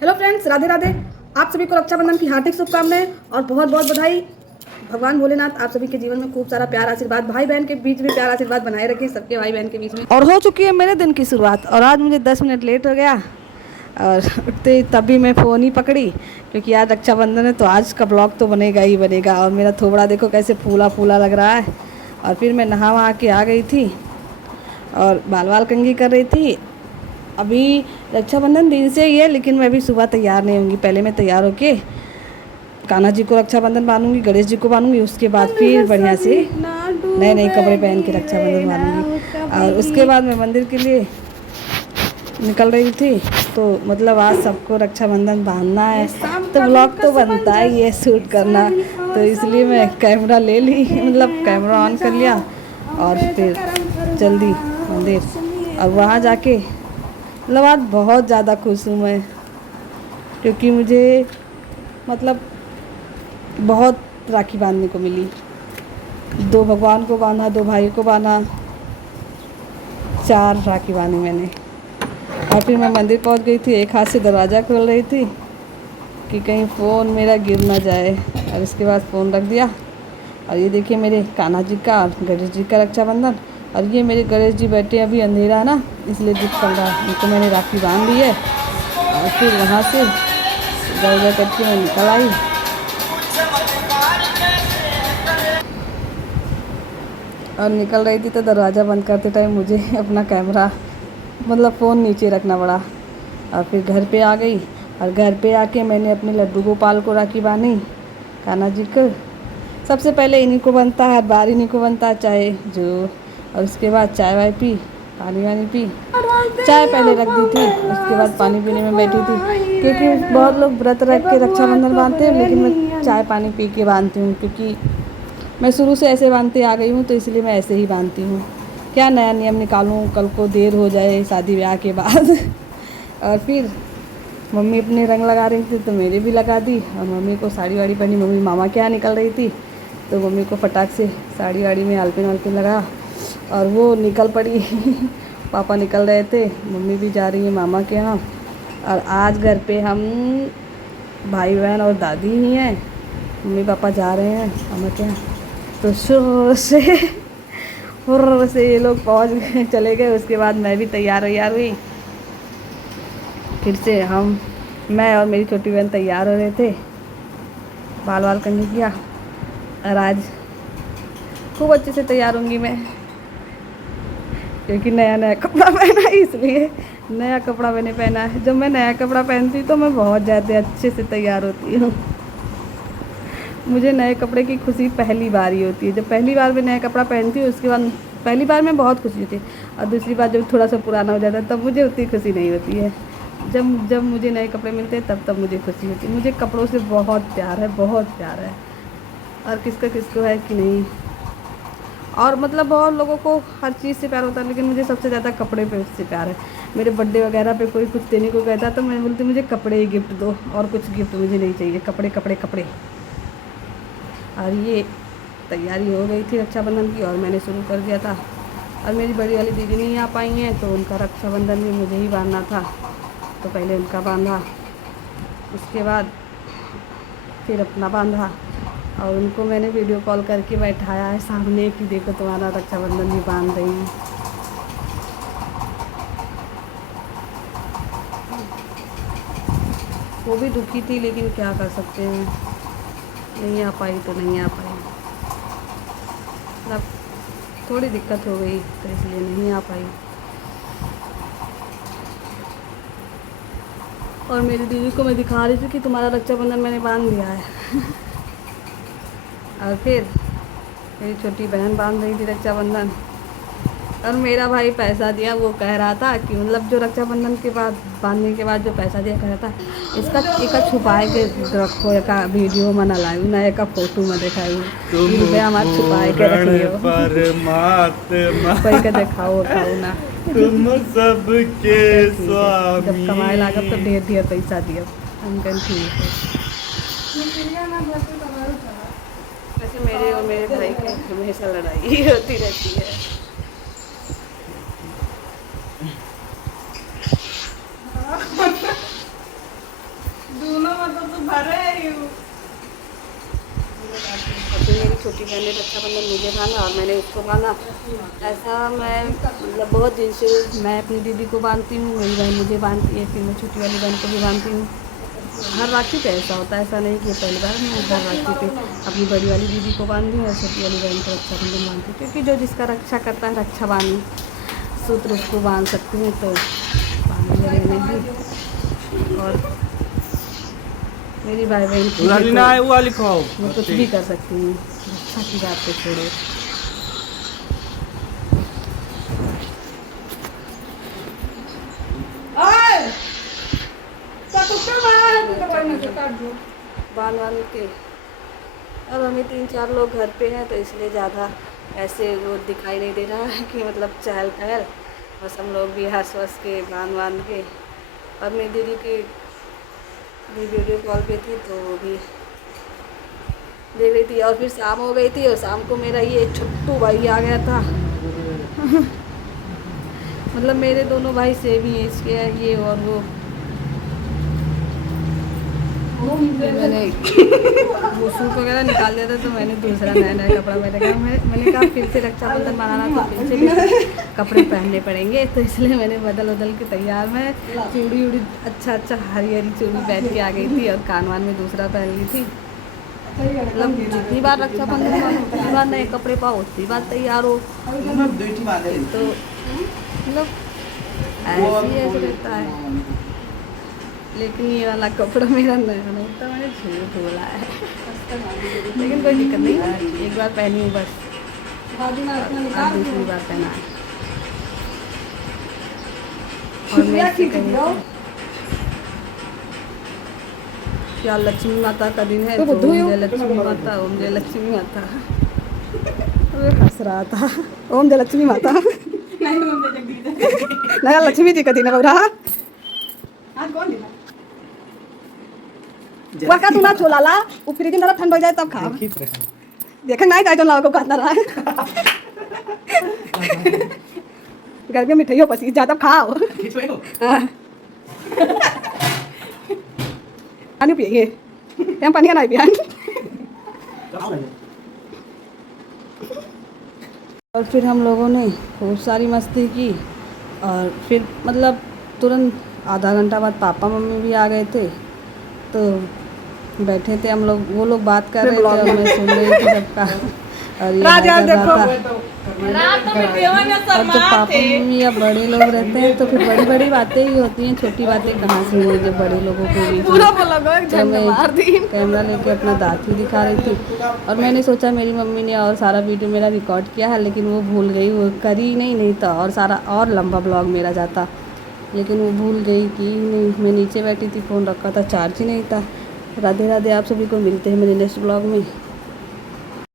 Hello friends, Radhe Radhe. आप सभी को रक्षाबंधन की हार्दिक शुभकामनाएं और बहुत बहुत बधाई। भगवान भोलेनाथ आप सभी के जीवन में खूब सारा प्यार आशीर्वाद, भाई बहन के बीच में प्यार आशीर्वाद बनाए रखें, सबके भाई बहन के बीच में। और हो चुकी है मेरे दिन की शुरुआत, और आज मुझे 10 मिनट लेट हो गया और उठते ही तभी मैं फ़ोन ही पकड़ी, क्योंकि आज रक्षाबंधन है तो आज का ब्लॉग तो बनेगा ही बनेगा। और मेरा थोबड़ा देखो कैसे फूला फूला लग रहा है। और फिर मैं नहा वहा के आ गई थी और बाल कंघी कर रही थी। अभी रक्षाबंधन दिन से ही है, लेकिन मैं अभी सुबह तैयार नहीं होंगी। पहले मैं तैयार होके कान्हा जी को रक्षाबंधन बांधूंगी, गणेश जी को बांधूंगी, उसके बाद फिर बढ़िया से नए नए कपड़े पहन के रक्षाबंधन बांधूंगी। और उसके बाद मैं मंदिर के लिए निकल रही थी। तो मतलब आज सबको रक्षाबंधन बांधना है तो ब्लॉग तो बनता है ये शूट करना, तो इसलिए मैं कैमरा ले ली, मतलब कैमरा ऑन कर लिया और फिर जल्दी मंदिर। और वहाँ जाके मतलब आज बहुत ज़्यादा खुश हूँ मैं, क्योंकि मुझे मतलब बहुत राखी बांधने को मिली। 2 भगवान को बांधा, 2 भाई को बांधा, 4 राखी बांधी मैंने। और फिर मैं मंदिर पहुंच गई थी, एक हाथ से दरवाज़ा खोल रही थी कि कहीं फ़ोन मेरा गिर ना जाए। और इसके बाद फ़ोन रख दिया। और ये देखिए मेरे कान्हा जी का और गणेश जी का रक्षाबंधन। और ये मेरे गणेश जी बैठे, अभी अंधेरा है ना इसलिए धूप चल रहा है, इनको मैंने राखी बांध दी है। और फिर वहाँ से इधर करके मैं निकल आई। और निकल रही थी तो दरवाज़ा बंद करते टाइम मुझे अपना कैमरा मतलब फ़ोन नीचे रखना पड़ा। और फिर घर पे आ गई और घर पे आके मैंने अपने लड्डू गोपाल को राखी बांधी, कान्हा जी को। सबसे पहले इन्हीं को बनता है, हर बार इन्हीं को बनता है चाय जो। और उसके बाद चाय वाय पी, पानी वानी पी। चाय पहले रख दी थी, उसके बाद पानी पीने में बैठी थी, क्योंकि बहुत लोग व्रत रख के रक्षाबंधन बांधते हैं, लेकिन मैं चाय पानी पी के बांधती हूँ, क्योंकि मैं शुरू से ऐसे बांधते आ गई हूँ, तो इसलिए मैं ऐसे ही बांधती हूँ। क्या नया नियम निकालूँ, कल को देर हो जाए शादी ब्याह के बाद। और फिर मम्मी अपने रंग लगा रही थी तो मेरे भी लगा दी। और मम्मी को साड़ी वाड़ी पहनी, मम्मी मामा के यहाँ निकल रही थी तो मम्मी को फटाक से साड़ी वाड़ी में आलपिन वालपिन लगा और वो निकल पड़ी। पापा निकल रहे थे, मम्मी भी जा रही है मामा के यहाँ। और आज घर पे हम भाई बहन और दादी ही हैं, मम्मी पापा जा रहे हैं मामा के यहाँ। तो शुरू से ये लोग पहुँच गए, चले गए। उसके बाद मैं भी तैयार हुई। फिर से मैं और मेरी छोटी बहन तैयार हो रहे थे, बाल कंघी किया। और आज खूब अच्छे से तैयार होंगी मैं, क्योंकि नया कपड़ा पहना है, इसलिए नया कपड़ा मैंने पहना है। जब मैं नया कपड़ा पहनती हूँ तो मैं बहुत ज़्यादा अच्छे से तैयार होती हूँ। मुझे नए कपड़े की खुशी पहली बार ही होती है। जब पहली बार मैं नया कपड़ा पहनती हूँ, उसके बाद पहली बार में बहुत खुशी होती है, और दूसरी बार जब थोड़ा सा पुराना हो जाता है तब मुझे उतनी खुशी नहीं होती है। जब मुझे नए कपड़े मिलते हैं तब मुझे खुशी होती है। मुझे कपड़ों से बहुत प्यार है, बहुत प्यार है। और किसको है कि नहीं। और मतलब बहुत लोगों को हर चीज़ से प्यार होता है, लेकिन मुझे सबसे ज़्यादा कपड़े पे उससे प्यार है। मेरे बर्थडे वगैरह पे कोई कुछ देने को कहता है तो मैं बोलती मुझे कपड़े ही गिफ्ट दो, और कुछ गिफ्ट मुझे नहीं चाहिए, कपड़े कपड़े कपड़े। और ये तैयारी हो गई थी रक्षाबंधन की और मैंने शुरू कर दिया था। और मेरी बड़ी वाली दीदी नहीं आ पाई हैं, तो उनका रक्षाबंधन भी मुझे ही बांधना था, तो पहले उनका बांधा, उसके बाद फिर अपना बांधा। और उनको मैंने वीडियो कॉल करके बैठाया है सामने कि देखो तुम्हारा रक्षाबंधन भी बांध रही हूँ। वो भी दुखी थी, लेकिन क्या कर सकते हैं, नहीं आ पाई तो नहीं आ पाई। मतलब थोड़ी दिक्कत हो गई तो इसलिए नहीं आ पाई। और मेरी दीदी को मैं दिखा रही थी कि तुम्हारा रक्षाबंधन मैंने बांध दिया है। और फिर मेरी छोटी बहन बांध रही थी रक्षाबंधन। और मेरा भाई पैसा दिया, वो कह रहा था कि मतलब जो रक्षाबंधन के बाद बांधने के बाद जो पैसा दिया, कह रहा था इसका एक छुपाए के रखो, एक वीडियो में ना लाऊँ ना, एक फ़ोटो में दिखाई रुपया हमारे छुपाए के रखियो, कोई के दिखाओ खाओ ना, तुम सबके स्वामी। जब कमाए लागत तो ढेर पैसा दिया। हम कल ठीक है। वैसे मेरे और मेरे भाई की हमेशा लड़ाई होती रहती है। दोनों मतलब तो भरे ही हूँ। अभी मेरी छोटी बहन ने रक्षाबंधन मुझे बांधा और मैंने उसको बांधा। ऐसा मैं मतलब बहुत दिन से मैं अपनी दीदी को बांधती हूँ, मेरी बहन मुझे बांधती है, फिर मैं छोटी वाली बहन को भी बांधती हूँ। हर राखी पे ऐसा होता है, ऐसा नहीं कि पहली बार मैं हर राखी पे अपनी बड़ी वाली दीदी को बांधी हूँ और छोटी वाली बहन को रक्षाबंधन बांधती हूँ, क्योंकि जो जिसका रक्षा करता है रक्षा बांध सूत्र उसको बांध सकती हूँ, तो बांध लेने भी। और मेरी भाई बहन की वाली ना है, वो वाली खाओ। मैं कुछ भी कर सकती हूँ, रक्षा की बात को छोड़ो। बांध बांध के अब हमें 3-4 लोग घर पे हैं, तो इसलिए ज़्यादा ऐसे वो दिखाई नहीं दे रहा है कि मतलब चहल पहल। बस हम लोग भी हंस वस के बांध बांध के। और मेरी दीदी की भी वीडियो कॉल पे थी, तो वो भी देख रही थी। और फिर शाम हो गई थी और शाम को मेरा ये छोटू भाई आ गया था। मतलब मेरे दोनों भाई सेम ही एज के हैं, ये और वो। मैंने वो सूट वगैरह निकाल दिया था, तो मैंने दूसरा नया नया कपड़ा मैंने कहा फिर से रक्षाबंधन मनाना, तो फिर से भी कपड़े पहनने पड़ेंगे, तो इसलिए मैंने बदल बदल के तैयार। मैं चूड़ी उड़ी अच्छा हरी हरी चूड़ी पहन के आ गई थी और कानवान में दूसरा पहन ली थी। मतलब जितनी बार रक्षाबंधन मानो उतनी बार नए कपड़े पाओ, उतनी बार तैयार हो, तो मतलब ऐसे रहता है। लेकिन ये वाला कपड़ा मेरा नया नहीं था, मैंने झूठ बोला है। लेकिन कोई दिक्कत नहीं, एक बार पहनी हूँ बस, अब दूसरी बार पहना है। और मैं इससे कही थी, क्या लक्ष्मी माता का दिन है, तो ओम जय लक्ष्मी माता, ओम जय लक्ष्मी माता। वो हंस रहा था, ओम जय लक्ष्मी माता। नया लक्ष्मी जी का दिन है बउरा। आज कौन दिला? वका तू ना छोलाला, वो फ्रिज में ठंड हो जाए तब खा। देखे नहीं जाए तो लाओ को काटना रहा है। घर में मिठाइयों पसी ज्यादा खाओ। हाँ। पानी पिएंगे, हम पानी का नहीं पिया। और फिर हम लोगों ने खूब सारी मस्ती की, और फिर मतलब तुरंत आधा घंटा बाद पापा मम्मी भी आ गए थे, तो बैठे थे हम लोग, वो लोग बात कर रहे थे और मैं सुन रही थी सबका। और ये भाई कर रहा था। और जब पापा मम्मी या बड़े लोग रहते हैं तो फिर बड़ी बड़ी बातें ही होती हैं, छोटी बातें कहाँ से हुई जब बड़े लोगों के बीच में। तो मैं कैमरा लेके अपना दांत ही दिखा रही थी, और मैंने सोचा मेरी मम्मी ने और सारा वीडियो मेरा रिकॉर्ड किया है, लेकिन वो भूल गई, वो करी नहीं था, और सारा और लंबा ब्लॉग मेरा जाता, लेकिन वो भूल गई कि नहीं। मैं नीचे बैठी थी, फ़ोन रखा था, चार्ज ही नहीं था। राधे राधे, आप सभी को मिलते हैं मेरे नेक्स्ट ब्लॉग में।